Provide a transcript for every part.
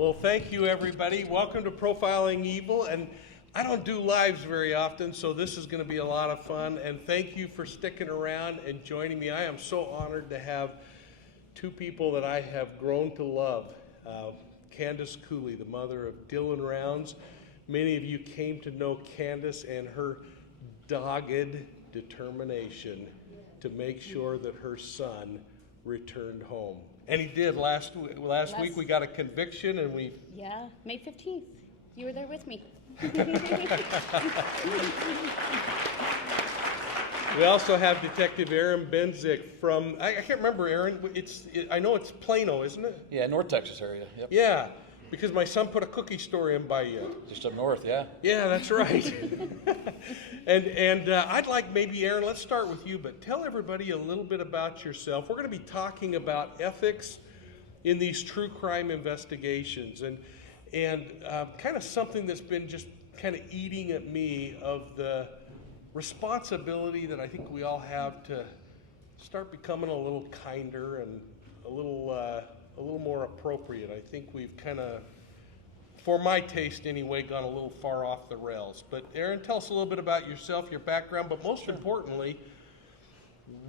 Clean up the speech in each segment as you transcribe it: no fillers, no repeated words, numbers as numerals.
Well, thank you, everybody. Welcome to Profiling Evil. And I don't do lives very often, so this is going to be a lot of fun. And thank you for sticking around and joining me. I am so honored to have two people that I have grown to love. Candace Cooley, the mother of Dylan Rounds. Many of you came to know Candace and her dogged determination to make sure that her son returned home. And he did. Last week we got a conviction, and we... Yeah, May 15th. You were there with me. We also have Detective Aaron Benzik from, I can't remember, Aaron, I know it's Plano, isn't it? Yeah, North Texas area. Yep. Yeah, because my son put a cookie store in by you. Just up north, yeah. Yeah, that's right. and I'd like maybe, Aaron, let's start with you, but tell everybody a little bit about yourself. We're going to be talking about ethics in these true crime investigations and kind of something that's been just kind of eating at me of the responsibility that I think we all have to start becoming a little kinder and a little more appropriate. I think we've kind of, for my taste anyway, gone a little far off the rails. But Aaron, tell us a little bit about yourself, your background, but most importantly,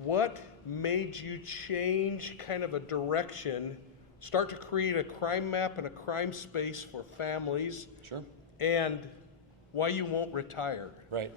what made you change kind of a direction, start to create a crime map and a crime space for families? Sure. And why you won't retire? Right.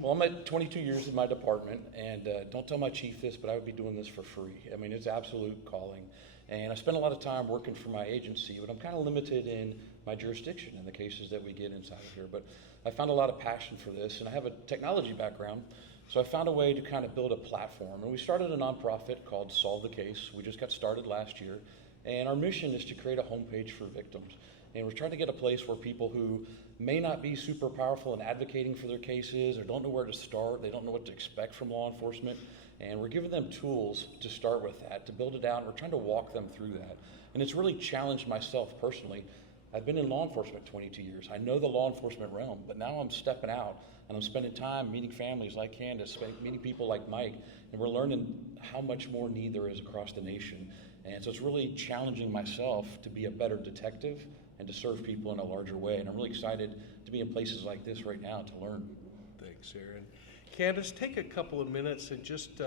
Well, I'm at 22 years in my department, and don't tell my chief this, but I would be doing this for free. I mean, it's absolute calling. And I spend a lot of time working for my agency, but I'm kind of limited in my jurisdiction in the cases that we get inside of here. But I found a lot of passion for this, and I have a technology background, so I found a way to kind of build a platform. And we started a nonprofit called Solve the Case. We just got started last year, and our mission is to create a homepage for victims. And we're trying to get a place where people who may not be super powerful in advocating for their cases or don't know where to start, they don't know what to expect from law enforcement, and we're giving them tools to start with that, to build it out, and we're trying to walk them through that. And it's really challenged myself personally. I've been in law enforcement 22 years. I know the law enforcement realm, but now I'm stepping out and I'm spending time meeting families like Candace, meeting people like Mike, and we're learning how much more need there is across the nation. And so it's really challenging myself to be a better detective and to serve people in a larger way. And I'm really excited to be in places like this right now to learn. Thanks, Aaron. Candace, take a couple of minutes and just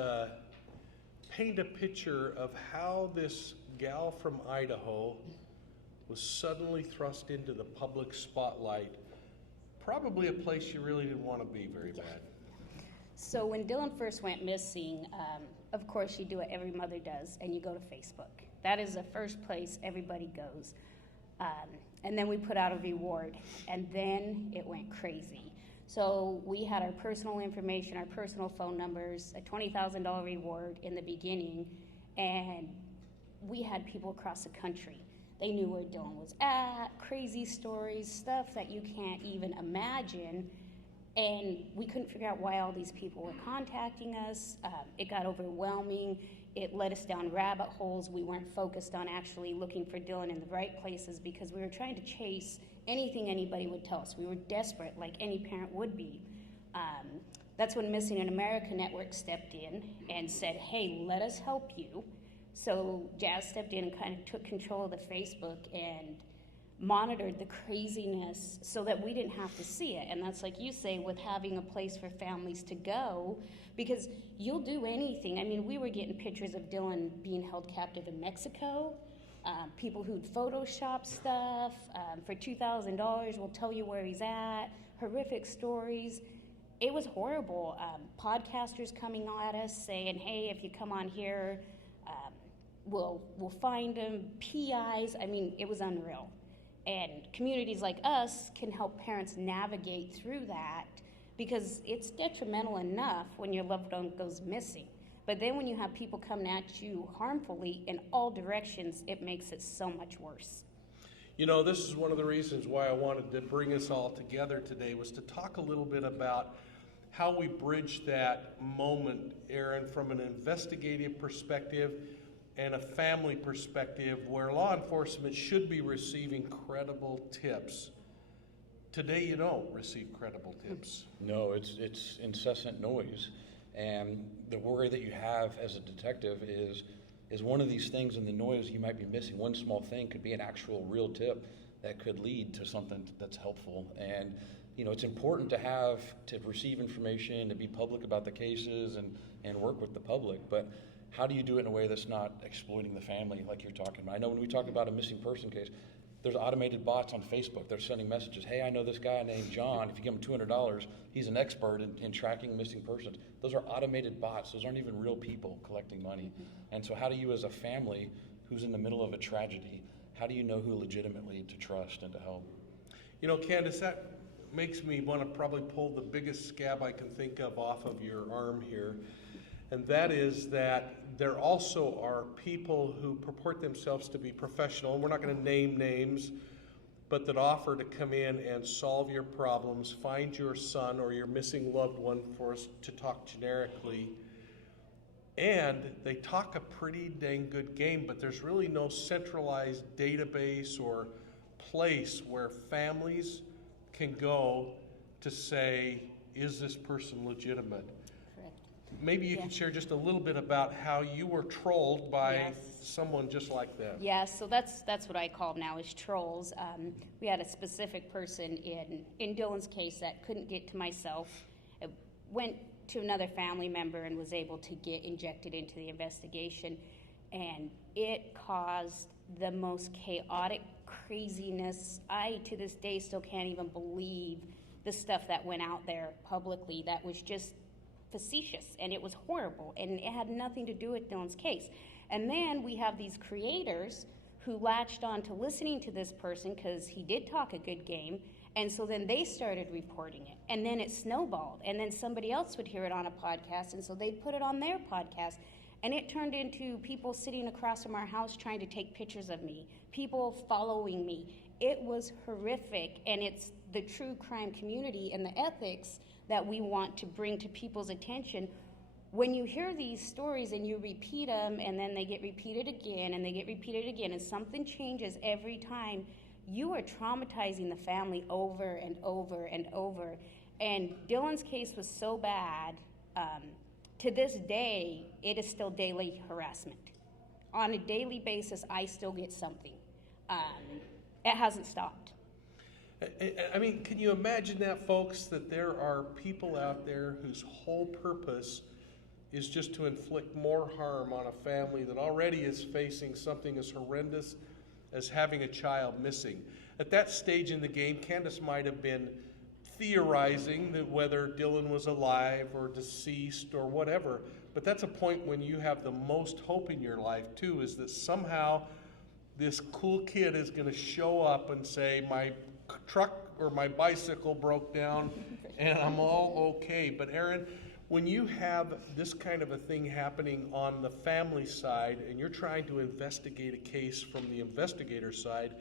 paint a picture of how this gal from Idaho was suddenly thrust into the public spotlight, probably a place you really didn't want to be very bad. So when Dylan first went missing, of course you do what every mother does, and you go to Facebook. That is the first place everybody goes. And then we put out a reward, and then it went crazy. So we had our personal information, our personal phone numbers, a $20,000 reward in the beginning, and we had people across the country. They knew where Dylan was at, crazy stories, stuff that you can't even imagine, and we couldn't figure out why all these people were contacting us. It got overwhelming. It led us down rabbit holes. We weren't focused on actually looking for Dylan in the right places because we were trying to chase anything anybody would tell us. We were desperate, like any parent would be. That's when Missing in America Network stepped in and said, hey, let us help you. So Jazz stepped in and kind of took control of the Facebook and monitored the craziness so that we didn't have to see it. And that's like you say, with having a place for families to go, because you'll do anything. I mean, we were getting pictures of Dylan being held captive in Mexico, people who'd Photoshop stuff for $2,000 will tell you where he's at, horrific stories. It was horrible. Podcasters coming at us saying, hey, if you come on here, we'll find him. PIs, I mean, it was unreal. And communities like us can help parents navigate through that because it's detrimental enough when your loved one goes missing. But then when you have people coming at you harmfully in all directions, it makes it so much worse. You know, this is one of the reasons why I wanted to bring us all together today, was to talk a little bit about how we bridge that moment, Aaron, from an investigative perspective and a family perspective where law enforcement should be receiving credible tips. Today you don't receive credible tips. No, it's incessant noise. And the worry that you have as a detective is is one of these things in the noise you might be missing. One small thing could be an actual real tip that could lead to something that's helpful. And it's important to receive information, to be public about the cases and work with the public, but how do you do it in a way that's not exploiting the family like you're talking about? I know when we talk about a missing person case, there's automated bots on Facebook. They're sending messages. Hey, I know this guy named John. If you give him $200, he's an expert in tracking missing persons. Those are automated bots. Those aren't even real people collecting money. And so how do you, as a family who's in the middle of a tragedy, how do you know who legitimately to trust and to help? Candace, that makes me want to probably pull the biggest scab I can think of off of your arm here. And that is that there also are people who purport themselves to be professional, and we're not going to name names, but that offer to come in and solve your problems, find your son or your missing loved one, for us to talk generically. And they talk a pretty dang good game, but there's really no centralized database or place where families can go to say, is this person legitimate? Maybe you could share just a little bit about how you were trolled by someone just like that. Yeah, so that's what I call now is trolls. We had a specific person in Dylan's case that couldn't get to myself. It went to another family member and was able to get injected into the investigation. And it caused the most chaotic craziness. I, to this day, still can't even believe the stuff that went out there publicly that was just facetious, and it was horrible, and it had nothing to do with Dylan's case. And then we have these creators who latched on to listening to this person because he did talk a good game, and so then they started reporting it, and then it snowballed, and then somebody else would hear it on a podcast, and so they'd put it on their podcast, and it turned into people sitting across from our house trying to take pictures of me, people following me. It was horrific, and it's the true crime community and the ethics that we want to bring to people's attention. When you hear these stories and you repeat them, and then they get repeated again, and they get repeated again, and something changes every time, you are traumatizing the family over and over and over. And Dylan's case was so bad, to this day, it is still daily harassment. On a daily basis, I still get something. It hasn't stopped. I mean, can you imagine that, folks, that there are people out there whose whole purpose is just to inflict more harm on a family that already is facing something as horrendous as having a child missing? At that stage in the game, Candace might have been theorizing that whether Dylan was alive or deceased or whatever, but that's a point when you have the most hope in your life, too, is that somehow this cool kid is going to show up and say, my truck or my bicycle broke down and I'm all okay. But Aaron, when you have this kind of a thing happening on the family side and you're trying to investigate a case from the investigator side,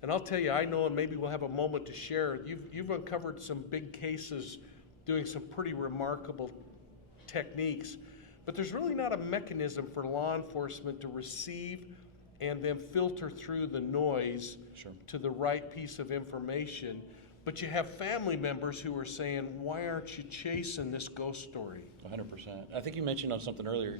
and I'll tell you, I know, and maybe we'll have a moment to share, you've uncovered some big cases doing some pretty remarkable techniques, but there's really not a mechanism for law enforcement to receive and then filter through the noise to the right piece of information. But you have family members who are saying, why aren't you chasing this ghost story? 100%. I think you mentioned on something earlier,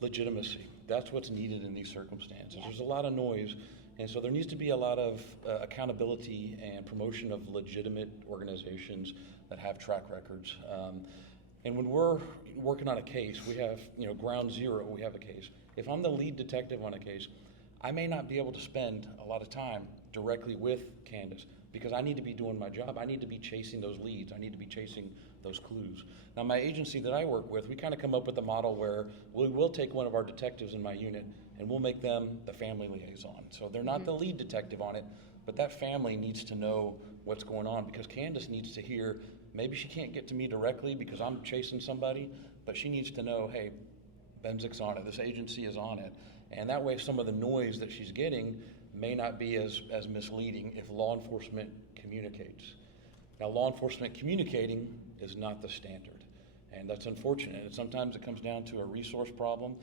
legitimacy. That's what's needed in these circumstances. There's a lot of noise, and so there needs to be a lot of accountability and promotion of legitimate organizations that have track records. And when we're working on a case, we have, ground zero, we have a case. If I'm the lead detective on a case, I may not be able to spend a lot of time directly with Candace because I need to be doing my job. I need to be chasing those leads. I need to be chasing those clues. Now, my agency that I work with, we kind of come up with a model where we will take one of our detectives in my unit and we'll make them the family liaison. So they're not the lead detective on it, but that family needs to know what's going on because Candace needs to hear, maybe she can't get to me directly because I'm chasing somebody, but she needs to know, hey, Benzic's on it, this agency is on it. And that way some of the noise that she's getting may not be as misleading if law enforcement communicates. Now, law enforcement communicating is not the standard, and that's unfortunate. And sometimes it comes down to a resource problem.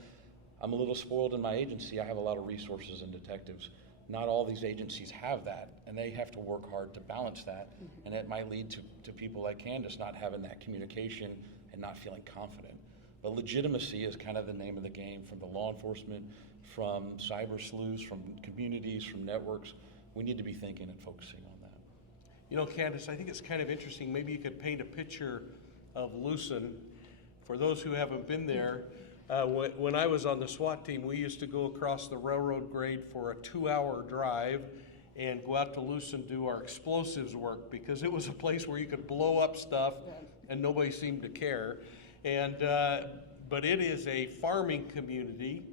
I'm a little spoiled in my agency. I have a lot of resources and detectives. Not all these agencies have that, and they have to work hard to balance that, and it might lead to people like Candace not having that communication and not feeling confident. But legitimacy is kind of the name of the game from the law enforcement, from cyber sleuths, from communities, from networks. We need to be thinking and focusing on that. You know, Candace, I think it's kind of interesting. Maybe you could paint a picture of Lucin. For those who haven't been there, when I was on the SWAT team, we used to go across the railroad grade for a 2-hour drive and go out to Lucin, do our explosives work, because it was a place where you could blow up stuff and nobody seemed to care. And but it is a farming community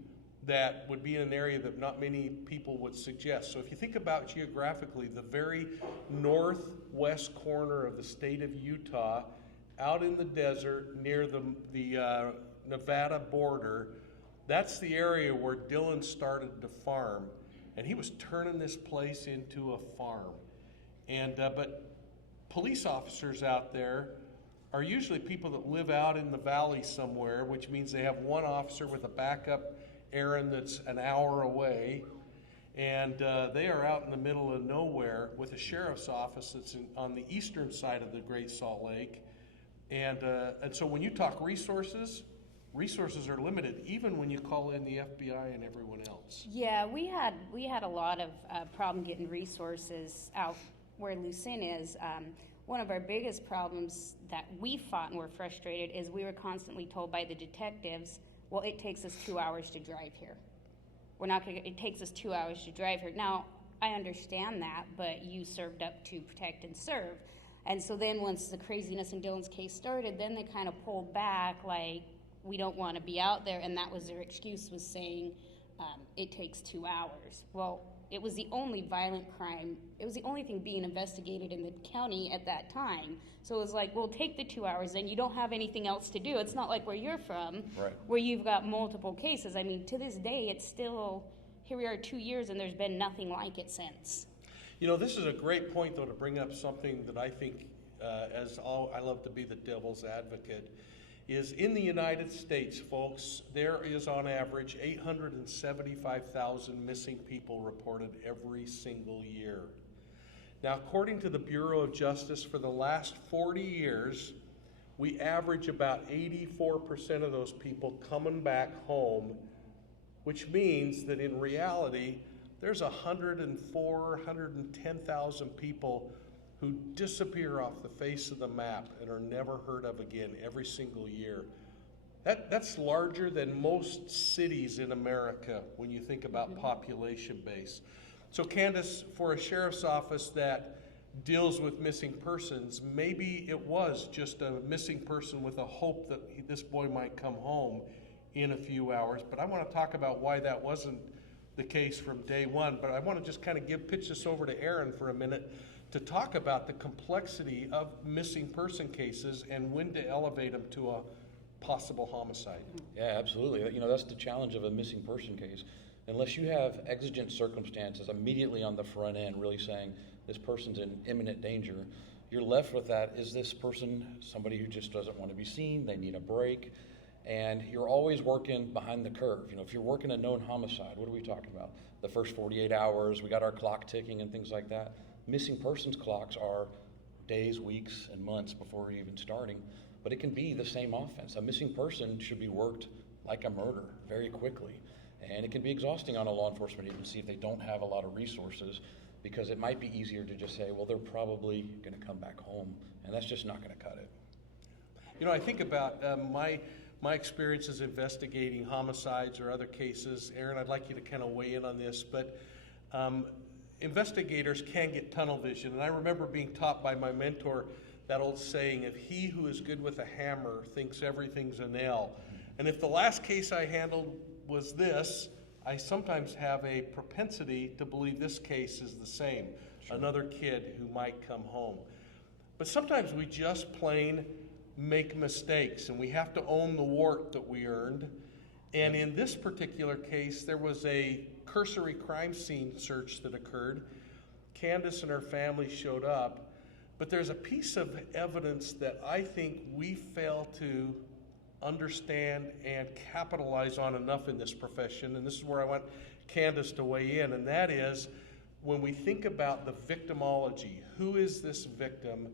that would be in an area that not many people would suggest. So if you think about geographically, the very northwest corner of the state of Utah, out in the desert near the Nevada border, that's the area where Dylan started to farm. And he was turning this place into a farm. And but police officers out there are usually people that live out in the valley somewhere, which means they have one officer with a backup errand that's an hour away, and they are out in the middle of nowhere with a sheriff's office that's on the eastern side of the Great Salt Lake. And so when you talk resources are limited, even when you call in the FBI and everyone else. Yeah, we had a lot of problem getting resources out where Lucin is. One of our biggest problems that we fought and were frustrated is we were constantly told by the detectives, well, it takes us 2 hours to drive here. It takes us 2 hours to drive here. Now, I understand that, but you served up to protect and serve. And so then once the craziness in Dylan's case started, then they kind of pulled back, like, we don't want to be out there. And that was their excuse, was saying it takes 2 hours. Well, it was the only violent crime. It was the only thing being investigated in the county at that time. So it was like, well, take the 2 hours, and you don't have anything else to do. It's not like where you're from, right, where you've got multiple cases. I mean, to this day, it's still, here we are 2 years, and there's been nothing like it since. You know, this is a great point, though, to bring up something that I think, I love to be the devil's advocate, is in the United States, folks, there is on average 875,000 missing people reported every single year. Now, according to the Bureau of Justice, for the last 40 years, we average about 84% of those people coming back home, which means that in reality, there's 110,000 people who disappear off the face of the map and are never heard of again every single year. That's larger than most cities in America when you think about population base. So Candace, for a sheriff's office that deals with missing persons, maybe it was just a missing person with a hope that this boy might come home in a few hours. But I want to talk about why that wasn't the case from day one. But I want to just kind of pitch this over to Aaron for a minute to talk about the complexity of missing person cases and when to elevate them to a possible homicide. Yeah, absolutely. You know, that's the challenge of a missing person case. Unless you have exigent circumstances immediately on the front end really saying this person's in imminent danger, you're left with that, is this person somebody who just doesn't want to be seen, they need a break, and you're always working behind the curve. You know, if you're working a known homicide, what are we talking about? The first 48 hours, we got our clock ticking and things like that. Missing persons clocks are days, weeks, and months before even starting, but it can be the same offense. A missing person should be worked like a murder very quickly. And it can be exhausting on a law enforcement agency if they don't have a lot of resources, because it might be easier to just say, well, they're probably going to come back home, and that's just not going to cut it. You know, I think about my experiences investigating homicides or other cases. Aaron, I'd like you to kind of weigh in on this, but investigators can get tunnel vision. And I remember being taught by my mentor that old saying, if he who is good with a hammer thinks everything's a nail. And if the last case I handled was this, I sometimes have a propensity to believe this case is the same. Sure. Another kid who might come home. But sometimes we just plain make mistakes, and we have to own the wart that we earned. And in this particular case, there was a cursory crime scene search that occurred. Candace and her family showed up, but there's a piece of evidence that I think we fail to understand and capitalize on enough in this profession, and this is where I want Candace to weigh in, and that is when we think about the victimology. Who is this victim,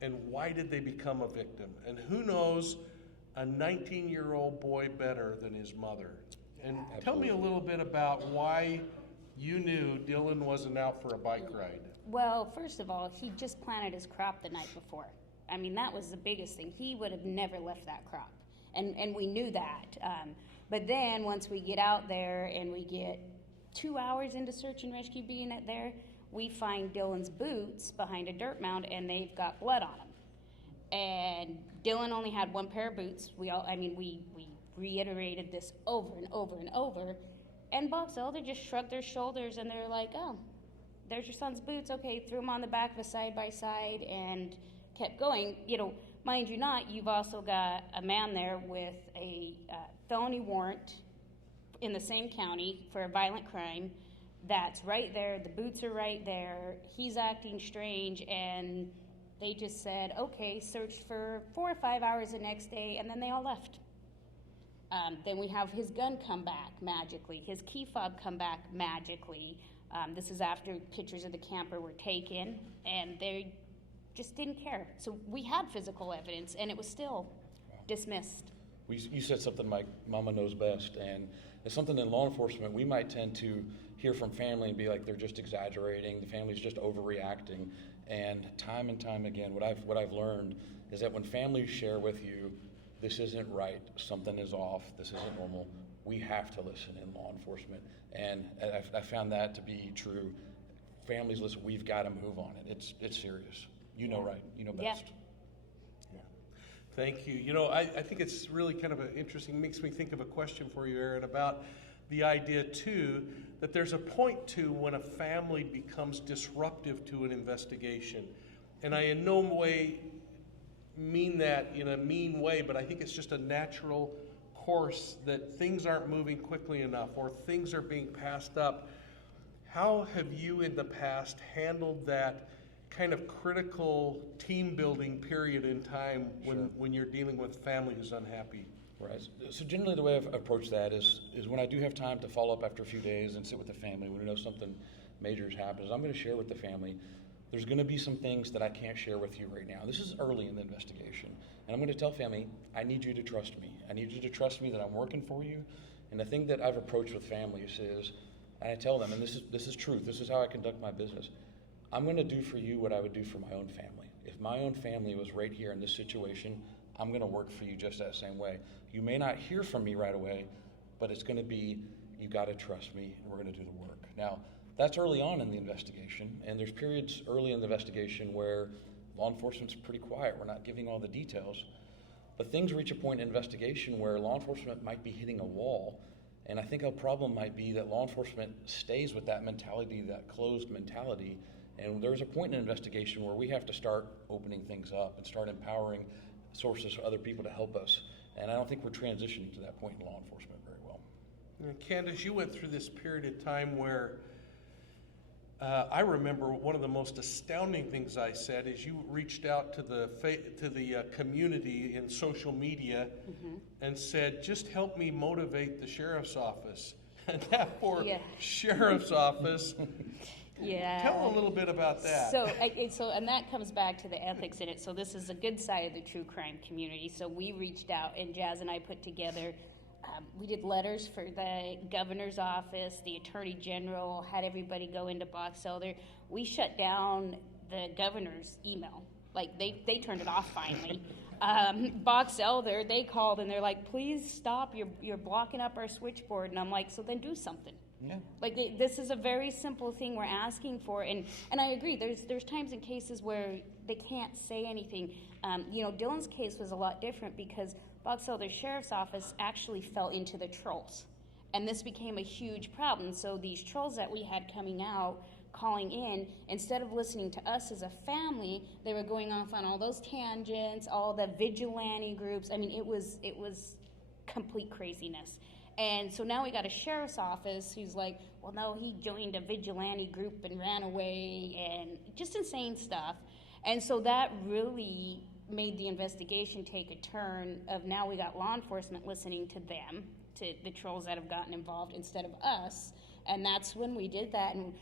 and why did they become a victim? And who knows a 19-year-old boy better than his mother. And tell me a Absolutely. little bit about why you knew Dylan wasn't out for a bike ride. Well, first of all, he just planted his crop the night before. I mean, that was the biggest thing. He would have never left that crop. And we knew that. But then once we get out there and we get 2 hours into search and rescue being out there, we find Dylan's boots behind a dirt mound and they've got blood on them. And Dylan only had one pair of boots. We reiterated this over and over and over. And Box Elder just shrugged their shoulders and they're like, oh, there's your son's boots. Okay, threw them on the back of a side-by-side and kept going. You know, mind you not, you've also got a man there with a felony warrant in the same county for a violent crime. That's right there. The boots are right there. He's acting strange, and they just said, okay, searched for 4 or 5 hours the next day, and then they all left. Then we have his gun come back magically, his key fob come back magically. This is after pictures of the camper were taken, and they just didn't care. So we had physical evidence, and it was still dismissed. You said something like mama knows best, and it's something in law enforcement we might tend to hear from family and be like they're just exaggerating, the family's just overreacting. And time again, what I've learned is that when families share with you, this isn't right, something is off, this isn't normal, we have to listen in law enforcement. And I found that to be true. Families listen, we've got to move on it. It's serious. You know right, you know best. Yeah. Thank you. You know, I think it's really kind of interesting, makes me think of a question for you, Aaron, about the idea too that there's a point to when a family becomes disruptive to an investigation. And I in no way mean that in a mean way, but I think it's just a natural course that things aren't moving quickly enough or things are being passed up. How have you in the past handled that kind of critical team building period in time when you're dealing with a family who's unhappy? Right. So generally the way I've approached that is when I do have time to follow up after a few days and sit with the family, when we know something major has happened, is I'm going to share with the family, there's going to be some things that I can't share with you right now. This is early in the investigation. And I'm going to tell family, I need you to trust me. I need you to trust me that I'm working for you. And the thing that I've approached with families is, and I tell them, and this is truth, this is how I conduct my business, I'm going to do for you what I would do for my own family. If my own family was right here in this situation, I'm going to work for you just that same way. You may not hear from me right away, but it's going to be, you got to trust me, and we're going to do the work. Now, that's early on in the investigation, and there's periods early in the investigation where law enforcement's pretty quiet. We're not giving all the details. But things reach a point in investigation where law enforcement might be hitting a wall, and I think a problem might be that law enforcement stays with that mentality, that closed mentality, and there's a point in an investigation where we have to start opening things up and start empowering sources for other people to help us. And I don't think we're transitioning to that point in law enforcement very well. And Candace, you went through this period of time where I remember one of the most astounding things I said is you reached out to the community in social media and said, just help me motivate the sheriff's office. And that poor sheriff's office. Yeah. Tell a little bit about that. So and that comes back to the ethics in it. So this is a good side of the true crime community. So we reached out, and Jazz and I put together, we did letters for the governor's office, the attorney general, had everybody go into Box Elder. We shut down the governor's email. Like, they turned it off finally. Box Elder, they called, and they're like, please stop, you're blocking up our switchboard. And I'm like, so then do something. Yeah. Like this is a very simple thing we're asking for, and I agree. There's times and cases where they can't say anything. Dylan's case was a lot different because Box Elder Sheriff's Office actually fell into the trolls, and this became a huge problem. So these trolls that we had coming out, calling in, instead of listening to us as a family, they were going off on all those tangents, all the vigilante groups. I mean, it was complete craziness. And so now we got a sheriff's office who's like, well, no, he joined a vigilante group and ran away, and just insane stuff. And so that really made the investigation take a turn of now we got law enforcement listening to them, to the trolls that have gotten involved instead of us. And that's when we did that. And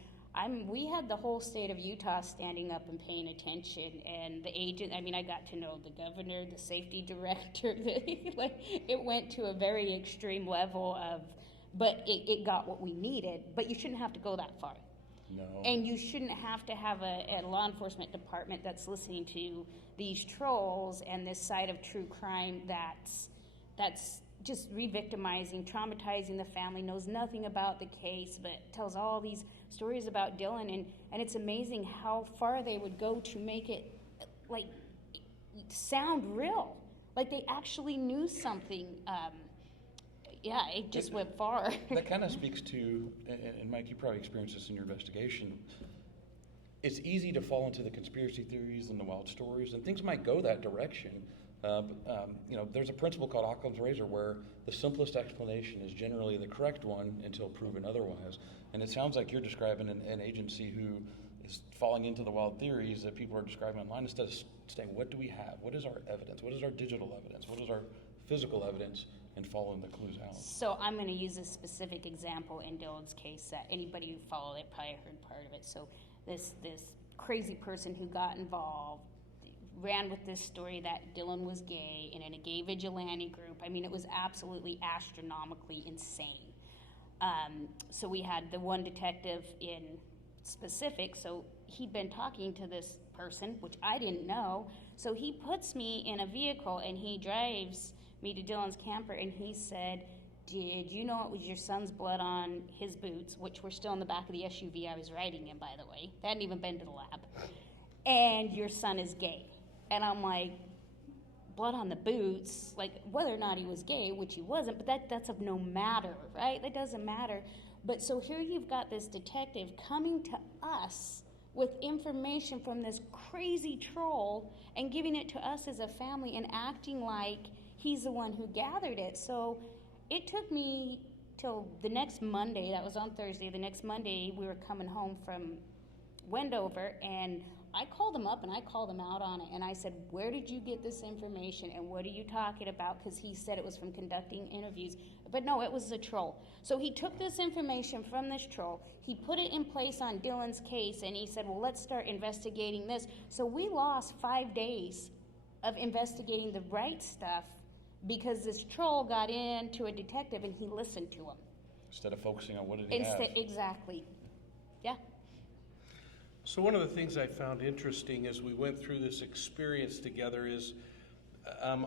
We had the whole state of Utah standing up and paying attention, and the agent, I got to know the governor, the safety director, it went to a very extreme level of, but it got what we needed, but you shouldn't have to go that far. No. And you shouldn't have to have a law enforcement department that's listening to these trolls and this side of true crime that's just re-victimizing, traumatizing the family, knows nothing about the case, but tells all these stories about Dylan, and it's amazing how far they would go to make it like sound real, like they actually knew something. It just went far. That kind of speaks to, and Mike, you probably experienced this in your investigation, it's easy to fall into the conspiracy theories and the wild stories, and things might go that direction. There's a principle called Occam's razor where the simplest explanation is generally the correct one until proven otherwise. And it sounds like you're describing an agency who is falling into the wild theories that people are describing online instead of saying, what do we have? What is our evidence? What is our digital evidence? What is our physical evidence? And following the clues out. So I'm going to use a specific example in Dylan's case that anybody who followed it probably heard part of it. So this crazy person who got involved ran with this story that Dylan was gay and in a gay vigilante group. It was absolutely astronomically insane. So we had the one detective in specific, so he'd been talking to this person, which I didn't know. So he puts me in a vehicle and he drives me to Dylan's camper, and he said, did you know it was your son's blood on his boots, which were still in the back of the SUV I was riding in, by the way. They hadn't even been to the lab. And your son is gay. And I'm like, blood on the boots, like whether or not he was gay, which he wasn't, but that's of no matter, right? That doesn't matter. But so here you've got this detective coming to us with information from this crazy troll and giving it to us as a family and acting like he's the one who gathered it. So it took me till the next Monday, that was on Thursday, the next Monday we were coming home from Wendover, and I called him up and I called him out on it, and I said, where did you get this information and what are you talking about? Because he said it was from conducting interviews, but no, it was a troll. So he took this information from this troll, he put it in place on Dylan's case, and he said, well, let's start investigating this. So we lost 5 days of investigating the right stuff because this troll got into a detective and he listened to him. Instead of focusing on what did he have. Exactly. Yeah. So one of the things I found interesting as we went through this experience together is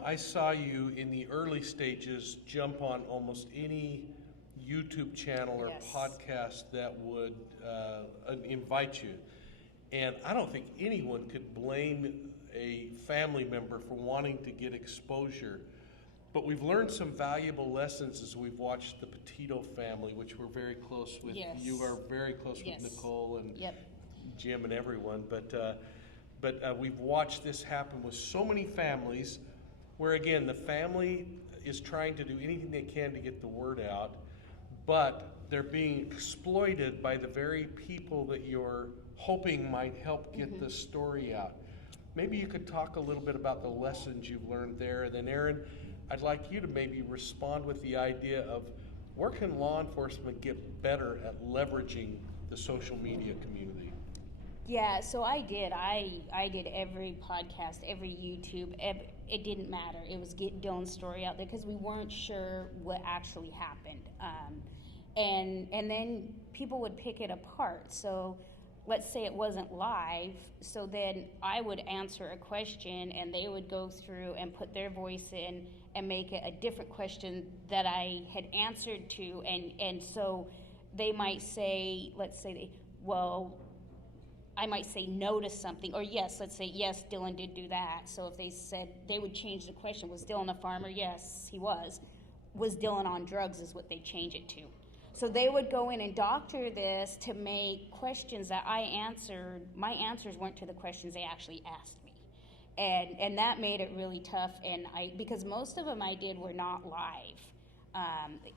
I saw you in the early stages jump on almost any YouTube channel or Yes. podcast that would invite you. And I don't think anyone could blame a family member for wanting to get exposure. But we've learned some valuable lessons as we've watched the Petito family, which we're very close with. Yes. You are very close Yes. with Nicole and Yep. Jim and everyone. But we've watched this happen with so many families where, again, the family is trying to do anything they can to get the word out, but they're being exploited by the very people that you're hoping might help get the story out. Maybe you could talk a little bit about the lessons you've learned there. And then, Aaron, I'd like you to maybe respond with the idea of where can law enforcement get better at leveraging the social media community? Yeah, so I did. I did every podcast, every YouTube. It didn't matter. It was get Dylan's story out there because we weren't sure what actually happened. And then people would pick it apart. So let's say it wasn't live, so then I would answer a question and they would go through and put their voice in and make it a different question that I had answered to, and so they might say, let's say, I might say no to something, or yes, let's say, yes, Dylan did do that. So if they said, they would change the question, was Dylan a farmer? Yes, he was. Was Dylan on drugs is what they change it to. So they would go in and doctor this to make questions that I answered. My answers weren't to the questions they actually asked me. And that made it really tough. And because most of them I did were not live.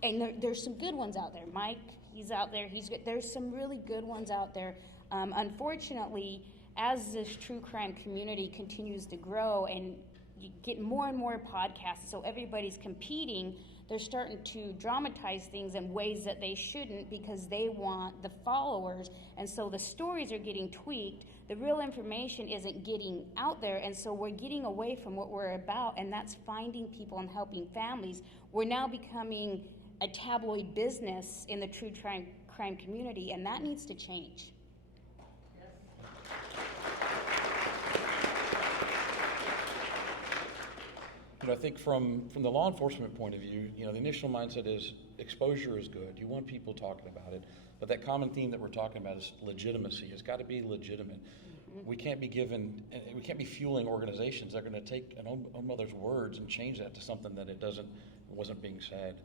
And there's some good ones out there. Mike, he's out there. He's good. There's some really good ones out there. Unfortunately, as this true crime community continues to grow and you get more and more podcasts, so everybody's competing, they're starting to dramatize things in ways that they shouldn't because they want the followers. And so the stories are getting tweaked. The real information isn't getting out there. And so we're getting away from what we're about, and that's finding people and helping families. We're now becoming a tabloid business in the true crime community, and that needs to change. I think from the law enforcement point of view, the initial mindset is exposure is good. You want people talking about it, but that common theme that we're talking about is legitimacy. It's got to be legitimate. Mm-hmm. We can't be fueling organizations that are going to take an own mother's words and change that to something that it wasn't being said.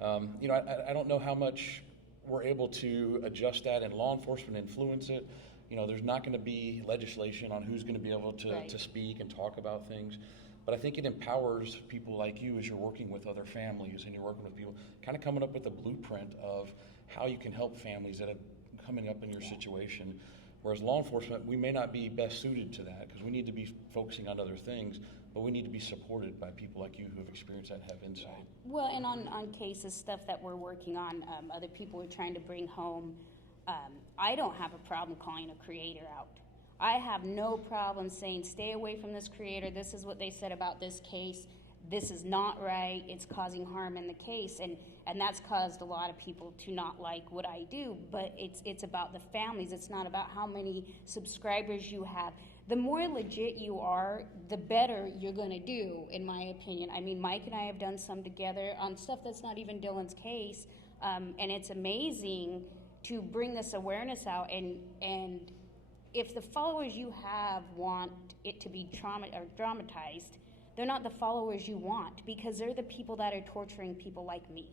I don't know how much we're able to adjust that, and law enforcement influence it. There's not going to be legislation on who's going to be able to speak and talk about things. But I think it empowers people like you as you're working with other families and you're working with people, kind of coming up with a blueprint of how you can help families that are coming up in your situation. Whereas law enforcement, we may not be best suited to that because we need to be focusing on other things, but we need to be supported by people like you who have experienced that and have insight. Well, and on cases, stuff that we're working on, other people are trying to bring home, I don't have a problem calling a creator out. I have no problem saying, stay away from this creator. This is what they said about this case. This is not right. It's causing harm in the case. And that's caused a lot of people to not like what I do. But it's about the families. It's not about how many subscribers you have. The more legit you are, the better you're going to do, in my opinion. I mean, Mike and I have done some together on stuff that's not even Dylan's case. And it's amazing to bring this awareness out. And if the followers you have want it to be dramatized, they're not the followers you want because they're the people that are torturing people like me.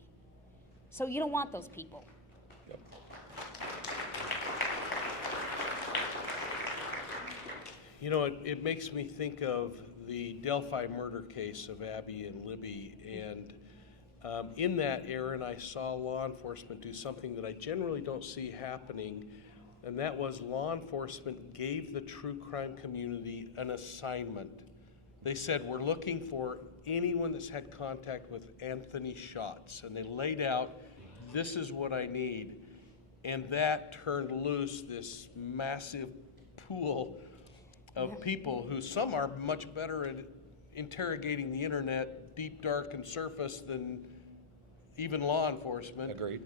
So you don't want those people. Yep. It makes me think of the Delphi murder case of Abby and Libby. And in that, Aaron, I saw law enforcement do something that I generally don't see happening. And that was law enforcement gave the true crime community an assignment. They said, we're looking for anyone that's had contact with Anthony Schatz. And they laid out, this is what I need. And that turned loose this massive pool of people who some are much better at interrogating the internet, deep, dark, and surface than even law enforcement. Agreed.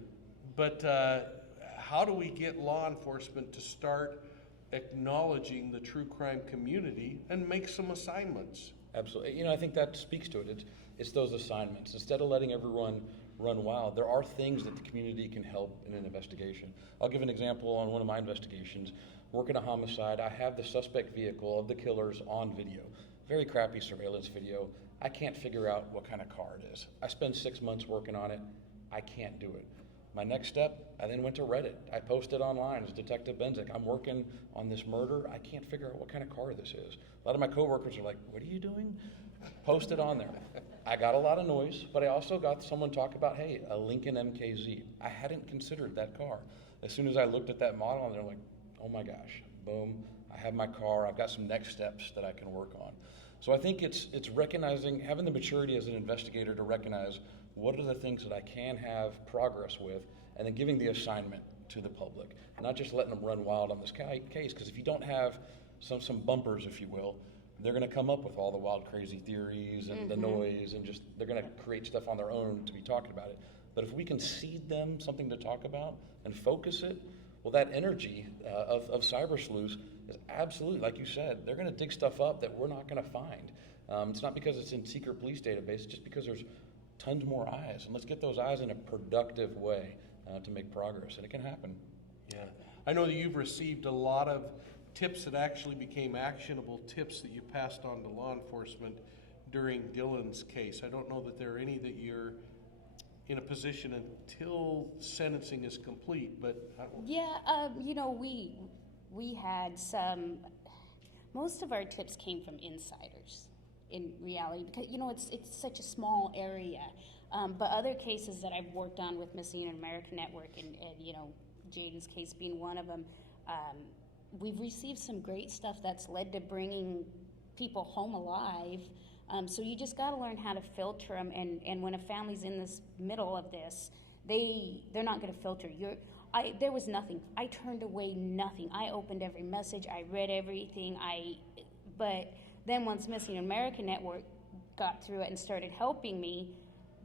But how do we get law enforcement to start acknowledging the true crime community and make some assignments? Absolutely. I think that speaks to it. It's those assignments. Instead of letting everyone run wild, there are things that the community can help in an investigation. I'll give an example on one of my investigations. Working a homicide, I have the suspect vehicle of the killers on video. Very crappy surveillance video. I can't figure out what kind of car it is. I spend 6 months working on it. I can't do it. My next step, I then went to Reddit. I posted online as Detective Benzik. I'm working on this murder. I can't figure out what kind of car this is. A lot of my coworkers are like, what are you doing? Posted on there. I got a lot of noise, but I also got someone talk about, hey, a Lincoln MKZ. I hadn't considered that car. As soon as I looked at that model, and they're like, oh my gosh, boom, I have my car. I've got some next steps that I can work on. So I think it's recognizing, having the maturity as an investigator to recognize what are the things that I can have progress with, and then giving the assignment to the public, not just letting them run wild on this case, because if you don't have some bumpers, if you will, they're going to come up with all the wild, crazy theories and the noise, and just they're going to create stuff on their own to be talking about it. But if we can seed them something to talk about and focus it, well, that energy of cyber sleuths is absolutely, like you said, they're going to dig stuff up that we're not going to find. It's not because it's in secret police database, it's just because there's tons more eyes. And let's get those eyes in a productive way to make progress, and it can happen. Yeah. I know that you've received a lot of tips that actually became actionable tips that you passed on to law enforcement during Dylan's case. I don't know that there are any that you're in a position until sentencing is complete, but we had some. Most of our tips came from insiders, in reality, because it's such a small area. But other cases that I've worked on with Missing in America Network, and Jaden's case being one of them, we've received some great stuff that's led to bringing people home alive. So you just got to learn how to filter them. And when a family's in this middle of this, they're not going to filter. There was nothing. I turned away nothing. I opened every message. I read everything. But then once Missing America Network got through it and started helping me,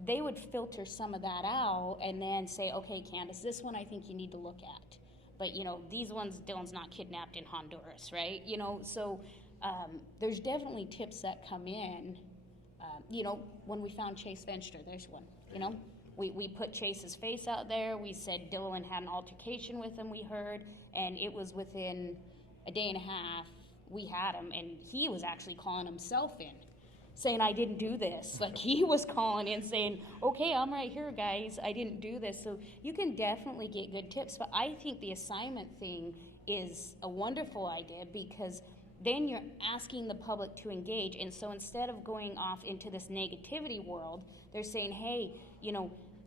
they would filter some of that out and then say, okay, Candace, this one I think you need to look at. But, these ones, Dylan's not kidnapped in Honduras, right? So there's definitely tips that come in. When we found Chase Venster, there's one, We put Chase's face out there. We said Dylan had an altercation with him, we heard, and it was within a day and a half we had him, and he was actually calling himself in, saying, I didn't do this. Like, he was calling in saying, okay, I'm right here, guys. I didn't do this. So you can definitely get good tips, but I think the assignment thing is a wonderful idea because then you're asking the public to engage. And so instead of going off into this negativity world, they're saying, hey,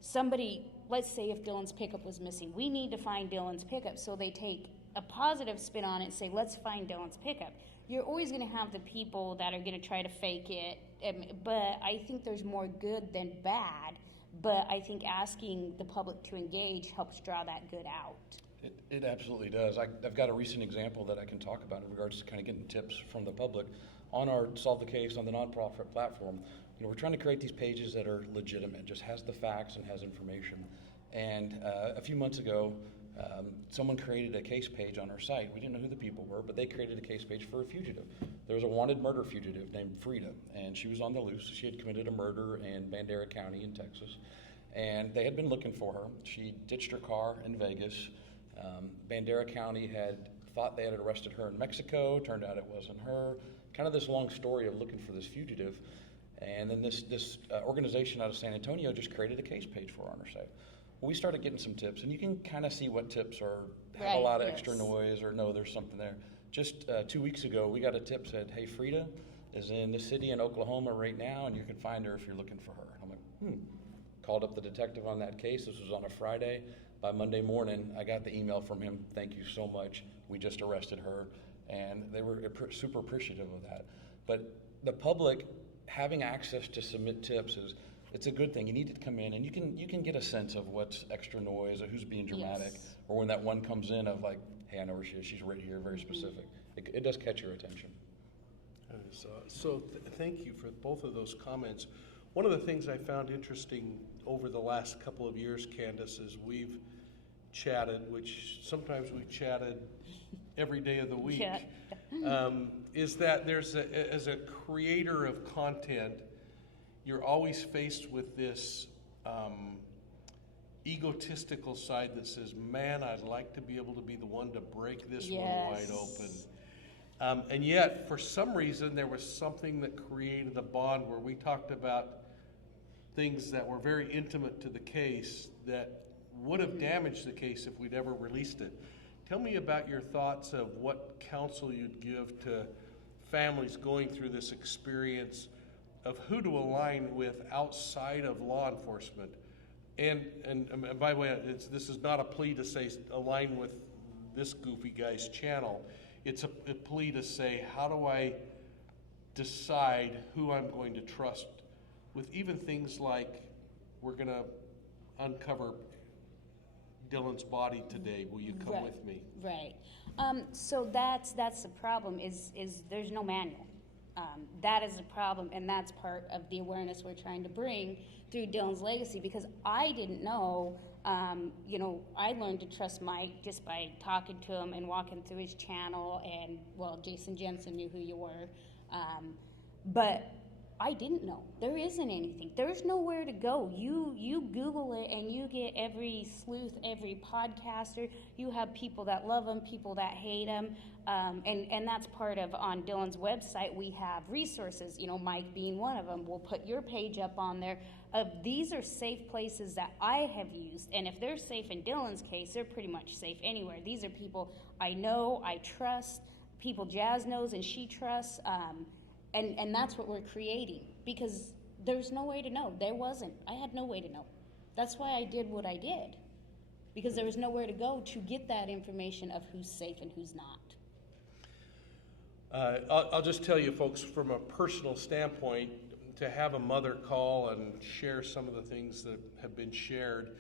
somebody, let's say if Dylan's pickup was missing, we need to find Dylan's pickup. So they take a positive spin on it and say, let's find Dylan's pickup. You're always going to have the people that are going to try to fake it, but I think there's more good than bad. But I think asking the public to engage helps draw that good out. It absolutely does. I've got a recent example that I can talk about in regards to kind of getting tips from the public. On our Solve the Case on the nonprofit platform, we're trying to create these pages that are legitimate, just has the facts and has information. And a few months ago, someone created a case page on our site. We didn't know who the people were, but they created a case page for a fugitive. There was a wanted murder fugitive named Frida, and she was on the loose. She had committed a murder in Bandera County in Texas, and they had been looking for her. She ditched her car in Vegas. Bandera County had thought they had arrested her in Mexico. Turned out it wasn't her. Kind of this long story of looking for this fugitive. And then this organization out of San Antonio just created a case page for her on our site. Well, we started getting some tips, and you can kind of see what tips have a lot of extra noise or no, there's something there. Just 2 weeks ago, we got a tip said, hey, Frida is in this city in Oklahoma right now, and you can find her if you're looking for her. I'm like, Called up the detective on that case. This was on a Friday. By Monday morning, I got the email from him, thank you so much. We just arrested her, and they were super appreciative of that. But the public having access to submit tips it's a good thing. You need to come in, and you can get a sense of what's extra noise or who's being dramatic, or when that one comes in of like, hey, I know where she is. She's right here, very specific. It does catch your attention. Thank you for both of those comments. One of the things I found interesting over the last couple of years, Candace, is we've chatted, which sometimes we've chatted every day of the week, is that as a creator of content, you're always faced with this egotistical side that says, man, I'd like to be able to be the one to break this one wide open. And yet, for some reason, there was something that created a bond where we talked about things that were very intimate to the case that would have damaged the case if we'd ever released it. Tell me about your thoughts of what counsel you'd give to families going through this experience of who to align with outside of law enforcement. And by the way, this is not a plea to say align with this goofy guy's channel. It's a plea to say, how do I decide who I'm going to trust with even things like we're going to uncover Dylan's body today. Will you come with me? Right. So that's the problem is there's no manual. That is the problem, and that's part of the awareness we're trying to bring through Dylan's legacy, because I didn't know, I learned to trust Mike just by talking to him and walking through his channel, and, well, Jason Jensen knew who you were, but I didn't know. There isn't anything. There's nowhere to go. You Google it and you get every sleuth, every podcaster. You have people that love him, people that hate him, and that's part of, on Dylan's website, we have resources, Mike being one of them. We'll put your page up on there. These are safe places that I have used, and if they're safe in Dylan's case, they're pretty much safe anywhere. These are people I know, I trust, people Jazz knows and she trusts, and that's what we're creating, because there's no way to know. There wasn't. I had no way to know. That's why I did what I did, because there was nowhere to go to get that information of who's safe and who's not. I'll just tell you, folks, from a personal standpoint, to have a mother call and share some of the things that have been shared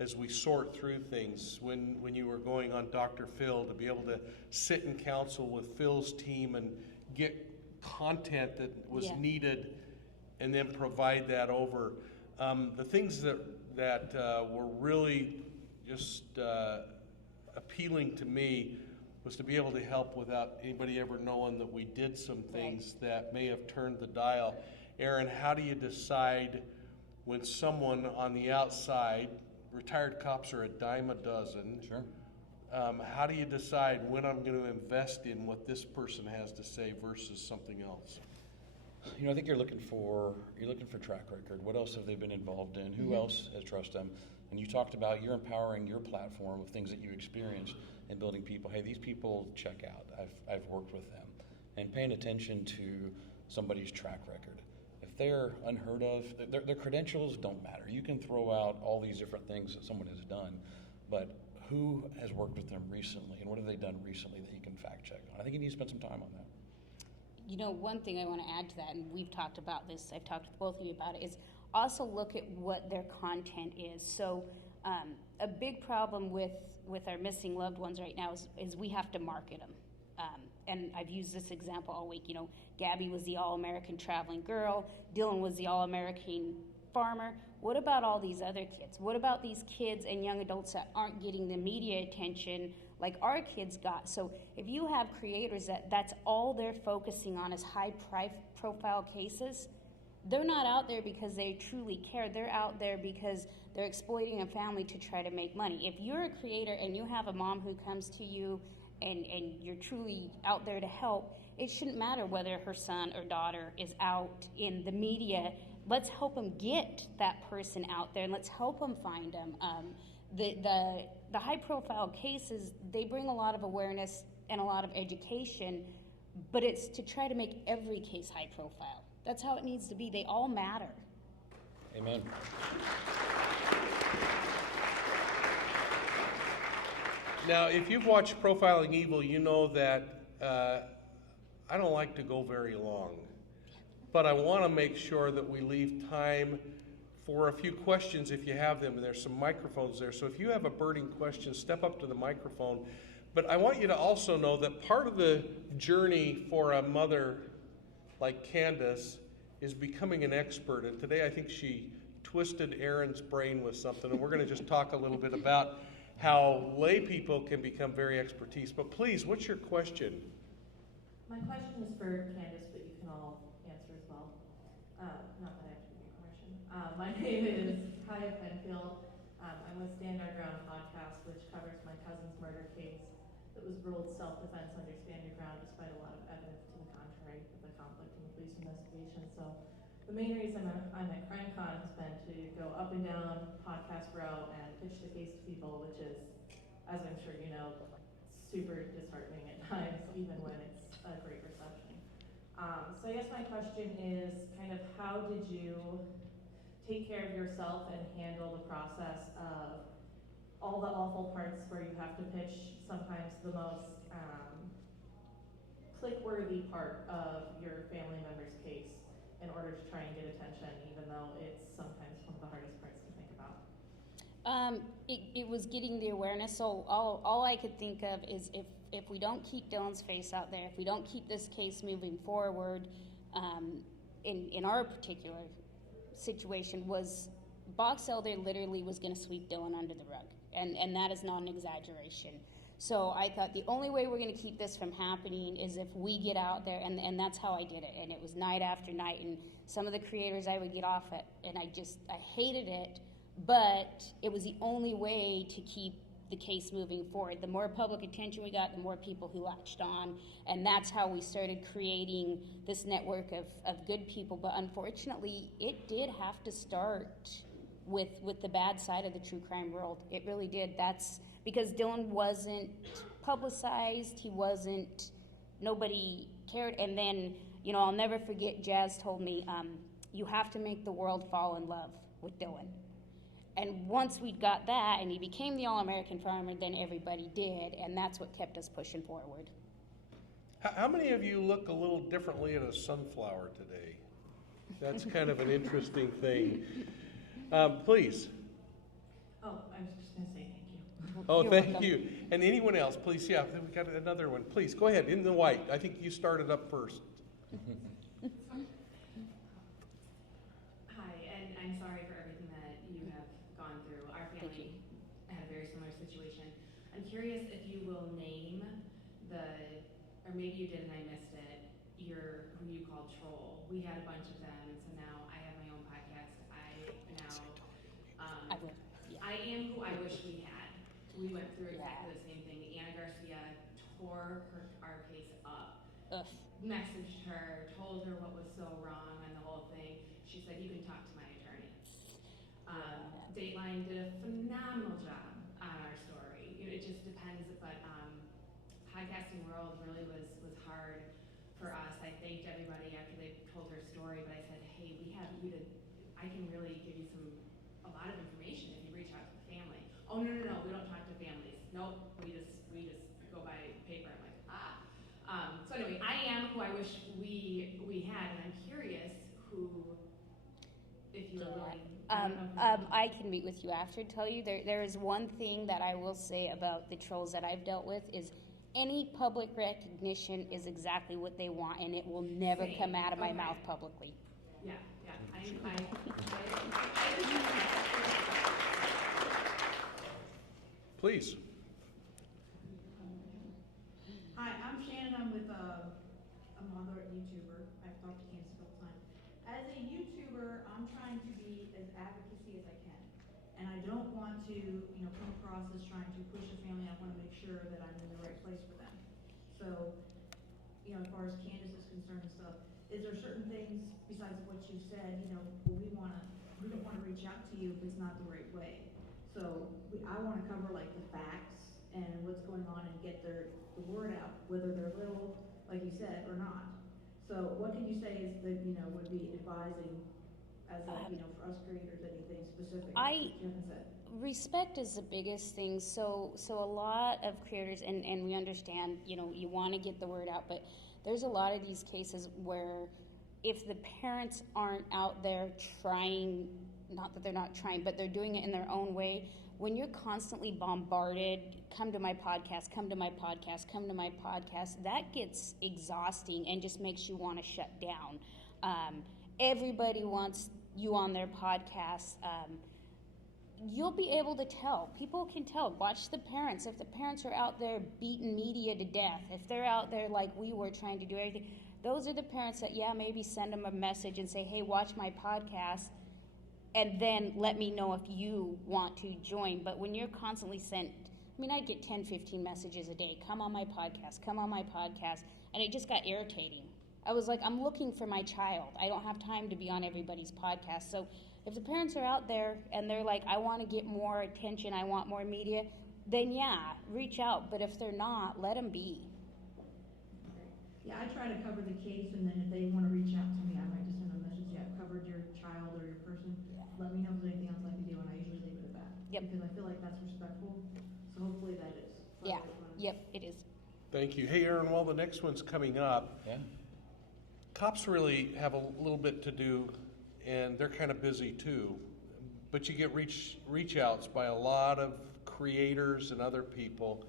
as we sort through things. When you were going on Dr. Phil, to be able to sit in council with Phil's team and get content that was needed and then provide that over. The things that were really just appealing to me was to be able to help without anybody ever knowing that we did some things that may have turned the dial. Aaron, how do you decide when someone on the outside, retired cops are a dime a dozen. Sure. How do you decide when I'm going to invest in what this person has to say versus something else? You know, I think you're looking for track record. What else have they been involved in? Who else has trusted them? And you talked about you're empowering your platform with things that you experienced and building people. Hey, these people check out. I've worked with them, and paying attention to somebody's track record. If they're unheard of, their credentials don't matter. You can throw out all these different things that someone has done, but who has worked with them recently, and what have they done recently that you can fact check on? I think you need to spend some time on that. You know, one thing I want to add to that, and we've talked about this, I've talked with both of you about it, is also look at what their content is. So a big problem with our missing loved ones right now is we have to market them. And I've used this example all week. You know, Gabby was the all-American traveling girl. Dylan was the all-American farmer. What about all these other kids? What about these kids and young adults that aren't getting the media attention like our kids got? So if you have creators that's all they're focusing on is high-profile cases, they're not out there because they truly care. They're out there because they're exploiting a family to try to make money. If you're a creator and you have a mom who comes to you and you're truly out there to help, it shouldn't matter whether her son or daughter is out in the media. Let's help them get that person out there, and let's help them find them. The high-profile cases, they bring a lot of awareness and a lot of education, but it's to try to make every case high-profile. That's how it needs to be. They all matter. Amen. Now, if you've watched Profiling Evil, you know that I don't like to go very long, but I want to make sure that we leave time for a few questions if you have them, and there's some microphones there. So if you have a burning question, step up to the microphone. But I want you to also know that part of the journey for a mother like Candace is becoming an expert. And today I think she twisted Aaron's brain with something, and we're going to just talk a little bit about how lay people can become very expertise. But please, what's your question? My question is for Candace, but you can all answer as well. Not that I have to give you permission. My name is Kaya Penfield. I'm with Stand Our Ground podcast, which covers my cousin's murder case that was ruled self-defense under Stand Your Ground despite a lot of evidence to the contrary with the conflict in the police investigation. So the main reason I'm at CrimeCon has been to go up and down podcast row and pitch the case to people, which is, as I'm sure you know, super disheartening at times, even when it's a great reception. So I guess my question is kind of how did you take care of yourself and handle the process of all the awful parts where you have to pitch sometimes the most click-worthy part of your family member's case in order to try and get attention, even though it's sometimes one of the hardest parts to think about? It was getting the awareness. So all I could think of is if we don't keep Dylan's face out there, if we don't keep this case moving forward, in our particular situation, was Box Elder literally was going to sweep Dylan under the rug, and that is not an exaggeration. So I thought the only way we're going to keep this from happening is if we get out there, and that's how I did it. And it was night after night, and some of the creators I would get off at, and I hated it, but it was the only way to keep the case moving forward. The more public attention we got, the more people who latched on, and that's how we started creating this network of good people. But unfortunately, it did have to start with the bad side of the true crime world. It really did. That's because Dylan wasn't publicized. Nobody cared. And then, I'll never forget, Jazz told me, you have to make the world fall in love with Dylan. And once we got that and he became the All-American Farmer, then everybody did, and that's what kept us pushing forward. How many of you look a little differently at a sunflower today? That's kind of an interesting thing. Please. Oh, I was just gonna say thank you. Oh, You're thank welcome. you. And anyone else, please, yeah, we got another one. Please, go ahead, in the white. I think you started up first. Hi, and I'm sorry for everything that you have gone through. Our Thank you. family had a very similar situation. I'm curious if you will name or maybe you did and I missed it, who you call troll. We had a bunch of them, and so now I have my own podcast. I will. Yeah. I am who I wish we had. We went through Yeah. exactly the same thing. Anna Garcia tore our case up, Ugh. messaged her, told her what was so wrong on the whole thing. She said, you can talk to my attorney. Dateline did a phenomenal job on our story. It just depends, but podcasting world really was hard for us. I thanked everybody after they told their story, but I said, hey, I can really give you a lot of information if you reach out to the family. Oh, no, we don't talk to families. Nope, we just go by paper. I'm like, so anyway, I am who I wish we had, and I'm curious if you're willing. I can meet with you after to tell you. There is one thing that I will say about the trolls that I've dealt with is any public recognition is exactly what they want, and it will never Same. come out of my Okay. mouth publicly. Yeah. Please. Hi, I'm Shannon. I'm with a mother YouTuber. I've talked to Candace a couple times. As a YouTuber, I'm trying to be as advocacy as I can. And I don't want to, come across as trying to push a family. I want to make sure that I'm in the right place for them. So, as far as Candace is concerned and stuff, is there certain things besides what you said, we don't want to reach out to you if it's not the right way. So I want to cover like the facts and what's going on and get the word out, whether they're little, like you said, or not. So what can you say is that, would be advising as a, for us creators, anything specific that you haven't said? Respect is the biggest thing. So a lot of creators, and we understand, you want to get the word out, but there's a lot of these cases where if the parents aren't out there trying, not that they're not trying, but they're doing it in their own way, when you're constantly bombarded, come to my podcast, come to my podcast, come to my podcast, that gets exhausting and just makes you want to shut down. Everybody wants you on their podcast. You'll be able to tell. People can tell. Watch the parents. If the parents are out there beating media to death, if they're out there like we were trying to do everything, those are the parents that, maybe send them a message and say, hey, watch my podcast, and then let me know if you want to join. But when you're constantly sent, I get 10, 15 messages a day, come on my podcast, and it just got irritating. I was like, I'm looking for my child. I don't have time to be on everybody's podcast. So if the parents are out there and they're like, I want to get more attention, I want more media, then reach out. But if they're not, let them be. Yeah, I try to cover the case, and then if they want to reach out to me, I might just send a message. Yeah, I've covered your child or your person. Let me know if there's anything else I can do, and I usually leave it at that. Yep. Because I feel like that's respectful. So hopefully that is. Yeah. Yep, it is. Thank you. Hey, Aaron, while the next one's coming up, Yeah. cops really have a little bit to do, and they're kind of busy too. But you get reach outs by a lot of creators and other people.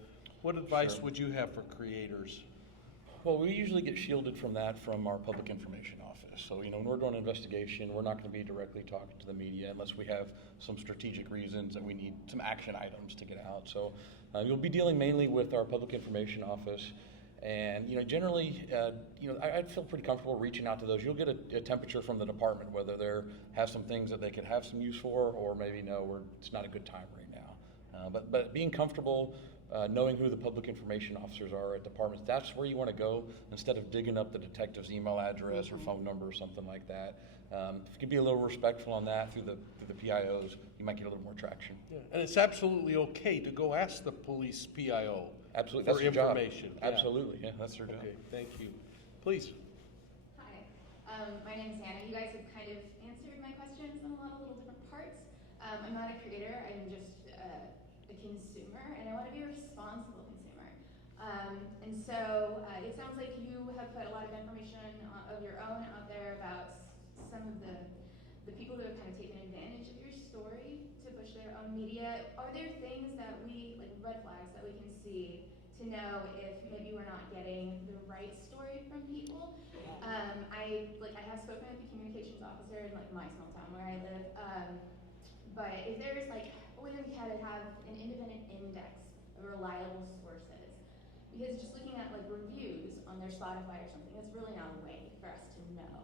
What advice Sure. would you have for creators? Well, we usually get shielded from that from our public information office. So, when we're doing an investigation, we're not going to be directly talking to the media unless we have some strategic reasons that we need some action items to get out. So, you'll be dealing mainly with our public information office. And, generally, I'd feel pretty comfortable reaching out to those. You'll get a temperature from the department, whether they have some things that they could have some use for, or maybe no, it's not a good time right now. But being comfortable, knowing who the public information officers are at departments, that's where you want to go instead of digging up the detective's email address or phone number or something like that. If you can be a little respectful on that through the PIOs, you might get a little more traction. Yeah. And it's absolutely okay to go ask the police PIO Absolutely, for that's their job. information. Yeah. Absolutely, yeah, that's their job. Okay, thank you. Please. Hi, my name is Hannah. You guys have kind of answered my questions in a lot of little different parts. I'm not a creator, I'm just a consumer, and I want to be a responsible consumer. And so it sounds like you have put a lot of information of your own out there about some some of the people that have kind of taken advantage of your story to push their own media, are there things that we, like red flags that we can see to know if maybe we're not getting the right story from people? I have spoken with the communications officer in like my small town where I live, but if there's like, we had to have an independent index of reliable sources, because just looking at like reviews on their Spotify or something, that's really not a way for us to know.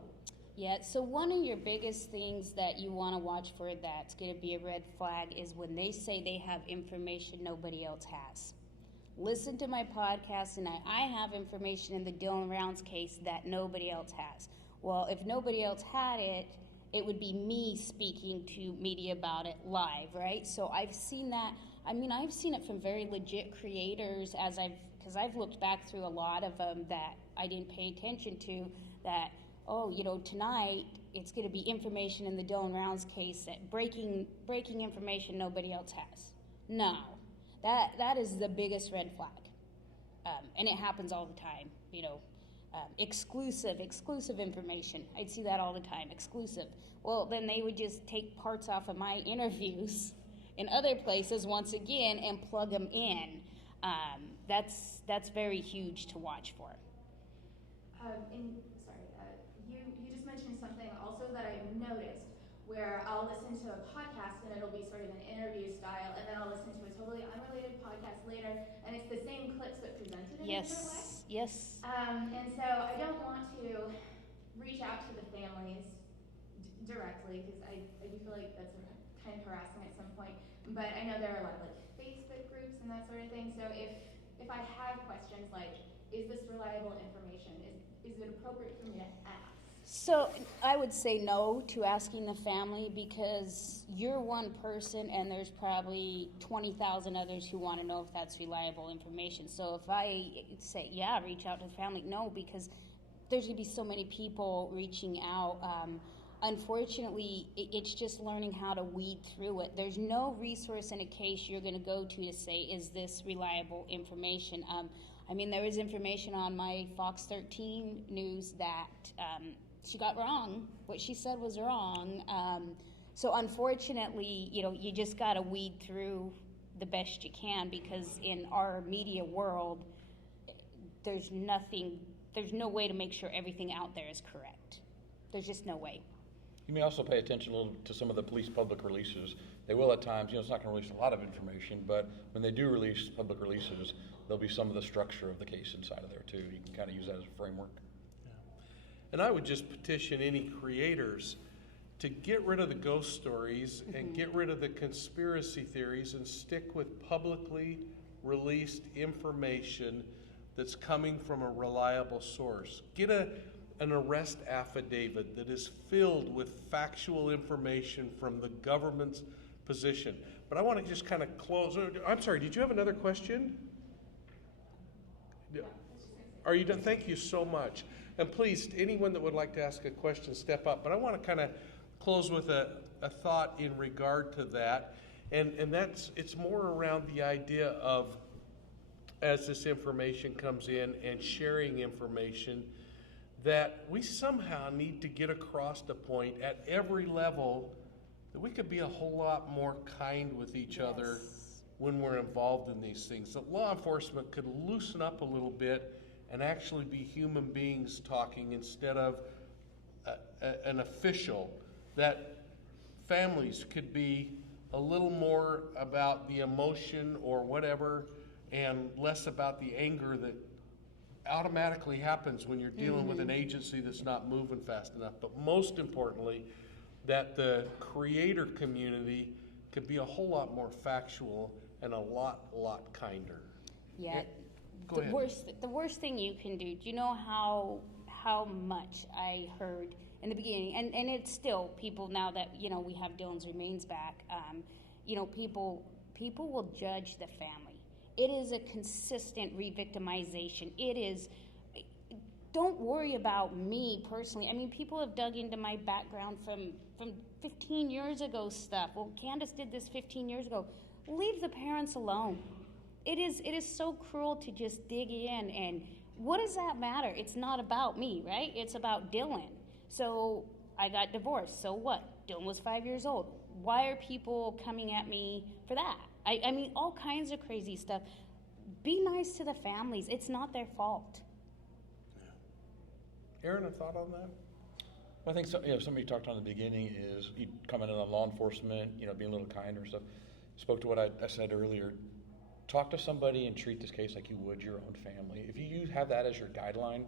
Yeah, so one of your biggest things that you want to watch for that's going to be a red flag is when they say they have information nobody else has. Listen to my podcast, and I have information in the Dylan Rounds case that nobody else has. Well, if nobody else had it, it would be me speaking to media about it live, right? So I've seen that. I mean, I've seen it from very legit creators because I've looked back through a lot of them that I didn't pay attention to, that, oh, tonight it's going to be information in the Dylan Rounds case, that breaking information nobody else has. No. That is the biggest red flag, and it happens all the time. Exclusive information. I'd see that all the time. Exclusive. Well, then they would just take parts off of my interviews in other places once again and plug them in. That's very huge to watch for. You just mentioned something also that I noticed, where I'll listen to a podcast and it'll be sort of an interview style, and then I'll listen to a totally unrelated podcast later, and it's the same clips but presented in a different way. Yes. And so I don't want to reach out to the families directly, because I do feel like that's kind of harassing at some point. But I know there are a lot of like Facebook groups and that sort of thing. So if I have questions like, is this reliable information? Is it appropriate for me to ask? So I would say no to asking the family, because you're one person and there's probably 20,000 others who want to know if that's reliable information. So if I say, yeah, reach out to the family, no, because there's going to be so many people reaching out. Unfortunately, it's just learning how to weed through it. There's no resource in a case you're going to go to say, is this reliable information? There was information on my Fox 13 news that she got wrong. What she said was wrong. So unfortunately, you just got to weed through the best you can, because in our media world, there's no way to make sure everything out there is correct. There's just no way. You may also pay attention a little to some of the police public releases. They will at times, it's not going to release a lot of information, but when they do release public releases, there'll be some of the structure of the case inside of there too. You can kind of use that as a framework. Yeah. And I would just petition any creators to get rid of the ghost stories and get rid of the conspiracy theories and stick with publicly released information that's coming from a reliable source. Get an arrest affidavit that is filled with factual information from the government's position. But I want to just kind of close. I'm sorry, did you have another question? Are you done? Thank you so much. And please, anyone that would like to ask a question, step up. But I want to kind of close with a thought in regard to that. And it's more around the idea of, as this information comes in and sharing information, that we somehow need to get across the point at every level that we could be a whole lot more kind with each other when we're involved in these things. That law enforcement could loosen up a little bit and actually be human beings talking instead of an official. That families could be a little more about the emotion or whatever and less about the anger that automatically happens when you're dealing with an agency that's not moving fast enough. But most importantly, that the creator community could be a whole lot more factual and a lot kinder. Yeah. Go ahead. The worst thing you can do you know how much I heard in the beginning, and it's still people now that we have Dylan's remains back, people will judge the family. It is a consistent re-victimization. It is, don't worry about me personally. People have dug into my background from 15 years ago stuff. Well, Candace did this 15 years ago. Leave the parents alone. It is so cruel to just dig in, and what does that matter? It's not about me, right? It's about Dylan. So I got divorced, so what? Dylan was 5 years old. Why are people coming at me for that? I mean, all kinds of crazy stuff. Be nice to the families. It's not their fault. Aaron, a thought on that? I think so, somebody talked on the beginning is you commented on law enforcement, being a little kinder and stuff. Spoke to what I said earlier. Talk to somebody and treat this case like you would your own family. If you have that as your guideline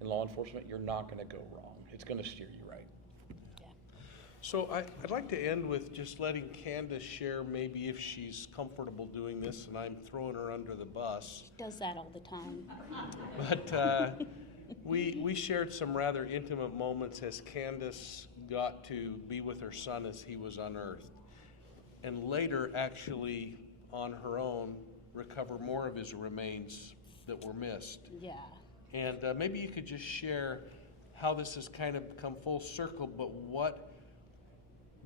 in law enforcement, you're not going to go wrong. It's going to steer you right. So I'd like to end with just letting Candace share, maybe if she's comfortable doing this, and I'm throwing her under the bus. She does that all the time. But we shared some rather intimate moments as Candace got to be with her son as he was unearthed, and later actually on her own recover more of his remains that were missed. Yeah. And maybe you could just share how this has kind of come full circle, but what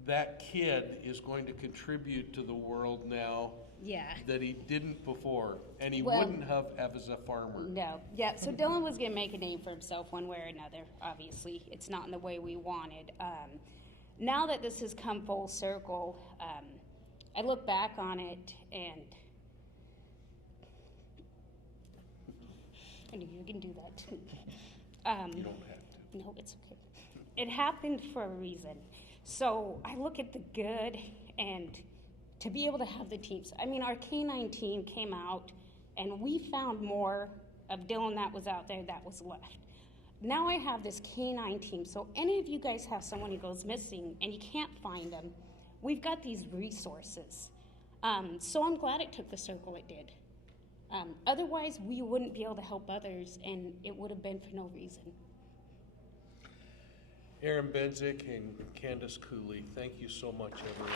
that kid is going to contribute to the world now Yeah. that he didn't before, and he Well, wouldn't have as a farmer. No. Yeah. So Dylan was going to make a name for himself one way or another. Obviously, it's not in the way we wanted. Now that this has come full circle, I look back on it and you can do that too. You don't have to. No, it's okay. It happened for a reason. So I look at the good, and to be able to have the teams. I mean, our K-9 team came out, and we found more of Dylan that was out there that was left. Now I have this K-9 team, so any of you guys have someone who goes missing and you can't find them, we've got these resources. So I'm glad it took the circle it did. Otherwise, we wouldn't be able to help others, and it would have been for no reason. Aaron Benzik and Candace Cooley, thank you so much, everyone.